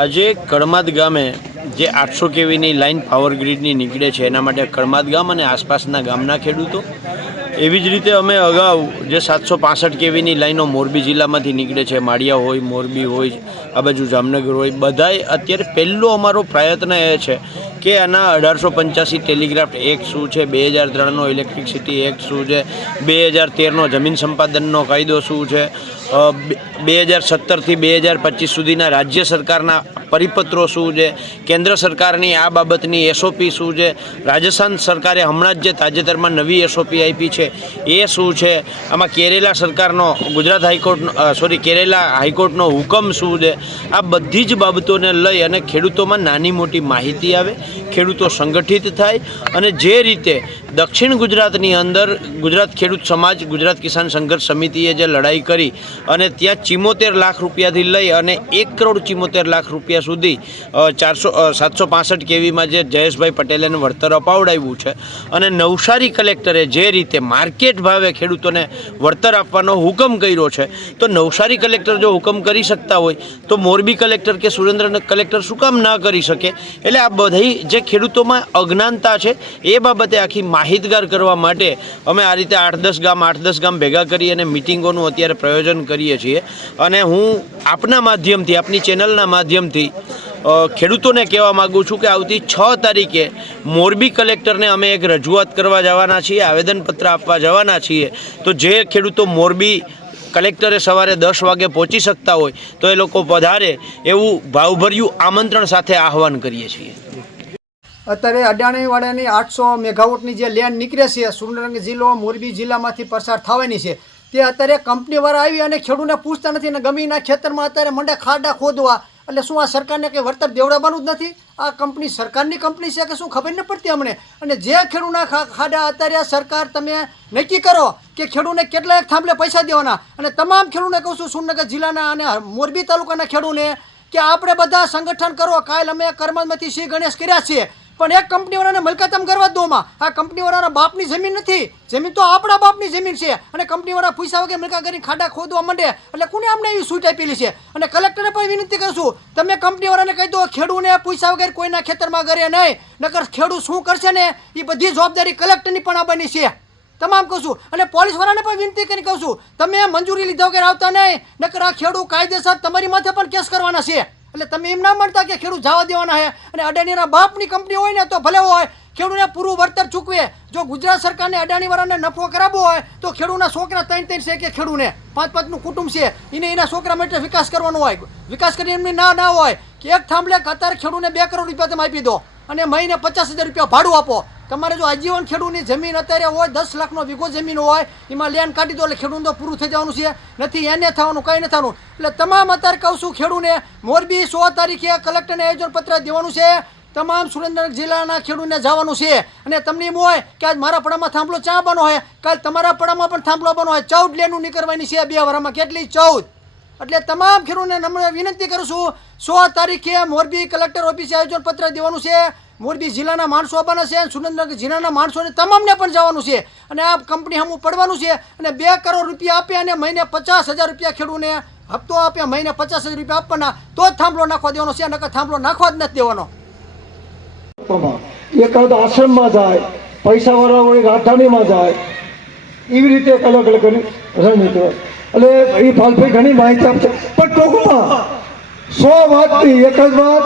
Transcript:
આજે કળમાદ ગામે જે 800 કેવીની લાઇન પાવર ગ્રીડની નીકળે છે એના માટે કળમાદ ગામ અને આસપાસના ગામના ખેડૂતો, એવી જ રીતે અમે અગાઉ જે 765 કેવીની લાઈનો મોરબી જિલ્લામાંથી નીકળે છે, માળિયા હોય, મોરબી હોય, આ બાજુ જામનગર હોય, બધાય અત્યારે પહેલો અમારો પ્રયત્ન એ છે કે આના 1885 ટેલિગ્રાફ એક્ટ શું છે, 2003નો ઇલેક્ટ્રિસિટી એક્ટ શું છે, 2013નો જમીન સંપાદનનો કાયદો શું છે, 2017થી 2025 સુધીના રાજ્ય સરકારના પરિપત્રો શું છે, કેન્દ્ર સરકારની આ બાબતની એસઓપી શું છે, રાજસ્થાન સરકારે હમણાં જ જે તાજેતરમાં નવી એસઓપી આપી છે એ શું છે, આમાં કેરેલા સરકારનો ગુજરાત હાઈકોર્ટ કેરેલા હાઈકોર્ટનો હુકમ શું છે, આ બધી જ બાબતોને લઈ અને ખેડૂતોમાં નાની મોટી માહિતી આવે, ખેડૂતો સંગઠિત થાય અને જે રીતે દક્ષિણ ગુજરાતની અંદર ગુજરાત ખેડૂત સમાજ, ગુજરાત કિસાન સંઘર્ષ સમિતિએ જે લડાઈ કરી અને ત્યાં 74 લાખ રૂપિયાથી લઈ અને 1 કરોડ 74 લાખ રૂપિયા સુધી 765 કેવીમાં જે જયેશભાઈ પટેલે વળતર અપાવડાવ્યું છે અને નવસારી કલેક્ટરે જે રીતે માર્કેટ ભાવે ખેડૂતોને વળતર આપવાનો હુકમ કર્યો છે, તો નવસારી કલેક્ટર જો હુકમ કરી શકતા હોય તો મોરબી કલેક્ટર કે સુરેન્દ્રનગર કલેક્ટર શું કામ ના કરી શકે? એટલે આ બધી જે ખેડૂતોમાં અજ્ઞાનતા છે એ બાબતે આખી માહિતગાર કરવા માટે અમે આ રીતે 8-10 ગામ ભેગા કરી અને મિટિંગોનું અત્યારે પ્રયોજન કરીએ છીએ. અને હું આપના માધ્યમથી, આપની ચેનલના માધ્યમથી ખેડૂતોને કહેવા માગું છું કે આવતી 6 તારીખે મોરબી કલેક્ટરને અમે એક રજૂઆત કરવા જવાના છીએ, આવેદનપત્ર આપવા જવાના છીએ. તો જે ખેડૂતો મોરબી કલેક્ટરે સવારે 10 વાગે પહોંચી શકતા હોય તો એ લોકો પધારે એવું ભાવભર્યું આમંત્રણ સાથે આહવાન કરીએ છીએ. અત્યારે અડાણીવાળાની 800 મેગાવોટની જે લેન્ડ નીકળે છે, સુરેન્દ્રનગર જિલ્લો મોરબી જિલ્લામાંથી પસાર થવાની છે, તે અત્યારે કંપનીવાળા આવી અને ખેડૂતને પૂછતા નથી અને ગમીના ખેતરમાં અત્યારે મંડે ખાડા ખોદવા. એટલે શું આ સરકારને કંઈ વળતર દેવડાવવાનું જ નથી? આ કંપની સરકારની કંપની છે કે શું, ખબર ન પડતી અમને. અને જે ખેડૂતના ખાડા અત્યારે સરકાર તમે નક્કી કરો કે ખેડૂતને કેટલા એક થાંભલે પૈસા દેવાના, અને તમામ ખેડૂતને કહું છું સુરેન્દ્રનગર જિલ્લાના અને મોરબી તાલુકાના ખેડૂતને કે આપણે બધા સંગઠન કરો. કાલ અમે કરમાદમાંથી શ્રી ગણેશ કર્યા છીએ, પણ એક કંપનીવાળાને મલકાતમ કરવા દોમાં. આ કંપનીવાળાના બાપની જમીન નથી, જમીન તો આપણા બાપની જમીન છે. અને કંપનીવાળા પૈસા વગર મલકા કરીને ખાડા ખોદવા માંડે એટલે કોને અમને એવી છૂટ આપેલી છે? અને કલેક્ટરને પણ વિનંતી કરશું, તમે કંપનીવાળાને કહી દો ખેડૂતને પૈસા વગર કોઈના ખેતરમાં કરે નહીં, નકર ખેડૂત શું કરશે ને એ બધી જવાબદારી કલેક્ટરની પણ આવવાની છે. તમામ કહું છું. અને પોલીસવાળાને પણ વિનંતી કરી કહું છું, તમે મંજૂરી લીધા વગર આવતા નહીં, નકર આ ખેડૂત કાયદેસર તમારી માથે પણ કેસ કરવાના છે. એટલે તમે એમ ના માનતા કે ખેડૂત જવા દેવાના છે. અને અડાણીના બાપની કંપની હોય ને તો ભલે હોય, ખેડૂતને પૂરું વળતર ચૂકવે. જો ગુજરાત સરકારને અડાણીવાળાને નફો કરાવવો હોય તો ખેડૂતના છોકરા 3 છે કે ખેડૂતને 5-5નું કુટુંબ છે, એને એના છોકરા માટે વિકાસ કરવાનો હોય. વિકાસ કરી એમની ના હોય કે એક થાંભલે અત્યારે ખેડૂતને 2 કરોડ રૂપિયા તમે આપી દો અને મહિને 50,000 રૂપિયા ભાડું આપો. તમારે જો આજીવન ખેડૂતની જમીન અત્યારે હોય 10 લાખનો વીઘો જમીન હોય, એમાં લેન્ડ કાઢી દો એટલે ખેડૂત તો પૂરું થઈ જવાનું છે. નથી એને થવાનું, કંઈ નથી થવાનું. એટલે તમામ અત્યારે કહું છું ખેડૂતને મોરબી 100 તારીખે કલેક્ટરને આયોજનપત્ર દેવાનું છે. તમામ સુરેન્દ્રનગર જિલ્લાના ખેડૂતને જવાનું છે. અને તમને એમ હોય કે આજ મારા પડામાં થાંભલો ચા બનો હોય, કાલ તમારા પડામાં પણ થાંભલો બનો હોય. 14 લેનું નીકળવાની છે 2 વર્ષમાં. કેટલી? 14. એટલે તમામ ખેડૂતને નમ્ર વિનંતી કરું છું, 100 તારીખે મોરબી કલેક્ટર ઓફિસે આયોજનપત્ર દેવાનું છે. મોરબી જિલ્લાના માણસો આવવાના છે, સુરેન્દ્રનગર જિલ્લાના માણસોને તમામને પણ જવાનું છે. અને આ કંપની સામું પડવાનું છે. અને 2 કરોડ રૂપિયા આપે અને મહિને 50,000 રૂપિયા ખેડૂતને હપ્તો આપે, મહિને 50,000 રૂપિયા આપવાના, તો જ થાંભલો નાખવા દેવાનો છે. નકર થાંભલો નાખવા જ નથી દેવાનો. એકાદ આશ્રમમાં જાય, પૈસા વાળા હોય રાજધાનીમાં જાય, એવી રીતે અલગ અલગ રણનીતિ હોય. એટલે એ ફાલફાઈ ઘણી માહિતી આપશે, પણ ટૂંકમાં 100 વાતની એક જ વાત